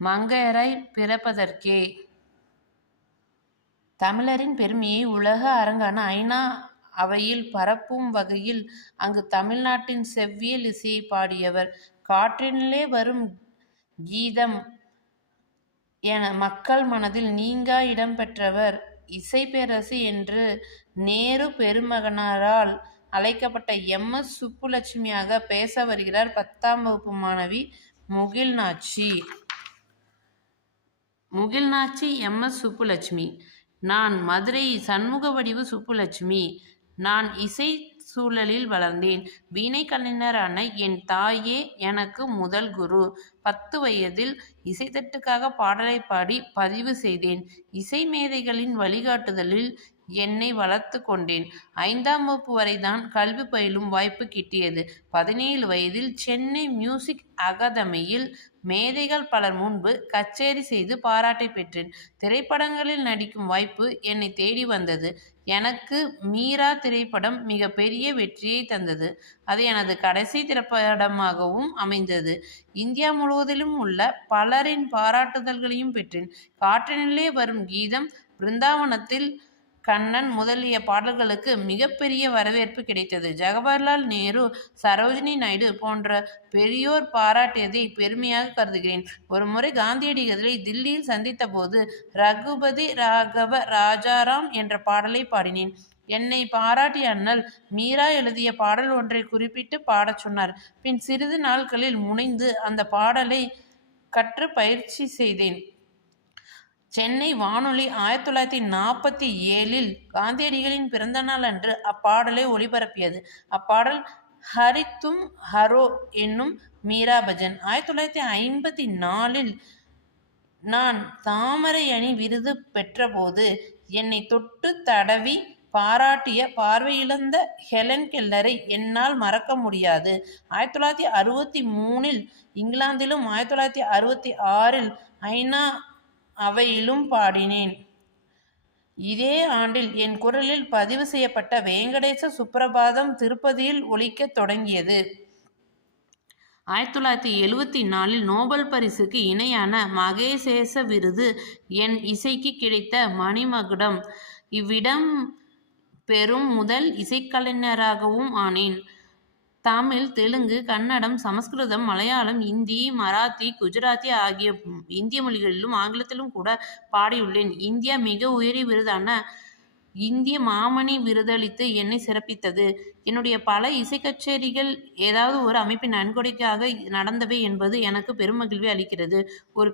மங்கையராய் பிறப்பதற்கே. தமிழரின் பெருமையை உலக அரங்கான ஐநா அவையில் பரப்பும் வகையில் அங்கு தமிழ்நாட்டின் செவ்வியல் இசையை பாடியவர். காற்றினிலே வரும் கீதம் என மக்கள் மனதில் நீங்கா இடம் பெற்றவர். இசை பேரரசு என்று நேரு பெருமகனாரால் அழைக்கப்பட்ட எம்.எஸ். சுப்புலட்சுமியாக பேச வருகிறார் 10ஆம் வகுப்பு மாணவி முகில்நாச்சி. எம்.எஸ். சுப்புலட்சுமி. நான் மதுரை சண்முகவடிவு சுப்புலட்சுமி. நான் இசை சூழலில் வளர்ந்தேன். வீணை கலைஞரான என் தாயே எனக்கு முதல் குரு. 10 வயதில் இசைத்தட்டுக்காக பாடலை பாடி பதிவு செய்தேன். இசை மேதைகளின் வழிகாட்டுதலில் என்னை வளர்த்து கொண்டேன். 5ஆம் வகுப்பு வரைதான் கல்வி பயிலும் வாய்ப்பு கிட்டியது. 17 வயதில் சென்னை மியூசிக் அகாதமியில் மேதைகள் பலர் முன்பு கச்சேரி செய்து பாராட்டை பெற்றேன். திரைப்படங்களில் நடிக்கும் வாய்ப்பு என்னை தேடி வந்தது. எனக்கு மீரா திரைப்படம் மிக பெரிய வெற்றியை தந்தது. அது எனது கடைசி திரைப்படமாகவும் அமைந்தது. இந்தியா முழுவதிலும் உள்ள பலரின் பாராட்டுதல்களையும் பெற்றேன். காற்றினிலே வரும் கீதம், பிருந்தாவனத்தில் கண்ணன் முதலிய பாடல்களுக்கு மிகப்பெரிய வரவேற்பு கிடைத்தது. ஜவஹர்லால் நேரு, சரோஜினி நாயுடு போன்ற பெரியோர் பாராட்டியதை பெருமையாக கருதுகிறேன். ஒருமுறை காந்தியடிகளை தில்லியில் சந்தித்த போது ரகுபதி ராகவ ராஜாராம் என்ற பாடலை பாடினேன். என்னை பாராட்டிய அண்ணல் மீரா எழுதிய பாடல் ஒன்றை குறிப்பிட்டு பாடச் சொன்னார். பின் சிறிது நாட்களில் முனைந்து அந்த பாடலை கற்று பயிற்சி செய்தேன். சென்னை வானொலி 1947இல் காந்தியடிகளின் பிறந்த நாள் அன்று அப்பாடலை ஒளிபரப்பியது. அப்பாடல் ஹரி தும் ஹரோ என்னும் மீரா பஜன். 1954இல் நான் தாமரை அணி விருது பெற்றபோது என்னை தொட்டு தடவி பாராட்டிய பார்வையிழந்த ஹெலன் கெல்லரை என்னால் மறக்க முடியாது. 1963இல் இங்கிலாந்திலும் 1966இல் ஐநா அவையிலும் பாடினேன். இதே ஆண்டில் என் குரலில் பதிவு செய்யப்பட்ட வெங்கடேச சுப்ரபாதம் திருப்பதியில் ஒலிக்கத் தொடங்கியது. 1974இல் நோபல் பரிசுக்கு இணையான மகசேசே விருது என் இசைக்கு கிடைத்த மணிமகுடம். இவ்விடம் பெறும் முதல் இசைக்கலைஞராகவும் ஆனேன். தமிழ், தெலுங்கு, கன்னடம், சமஸ்கிருதம், மலையாளம், இந்தி, மராத்தி, குஜராத்தி ஆகிய இந்திய மொழிகளிலும் ஆங்கிலத்திலும் கூட பாடியுள்ளேன். இந்தியா மிக உயரிய விருதான இந்திய மாமணி விருதளித்து என்னை சிறப்பித்தது. என்னுடைய பல இசை கச்சேரிகள் ஏதாவது ஒரு அமைப்பின் நன்கொடைக்காக நடந்தவை என்பது எனக்கு பெருமகிழ்வை அளிக்கிறது. ஒரு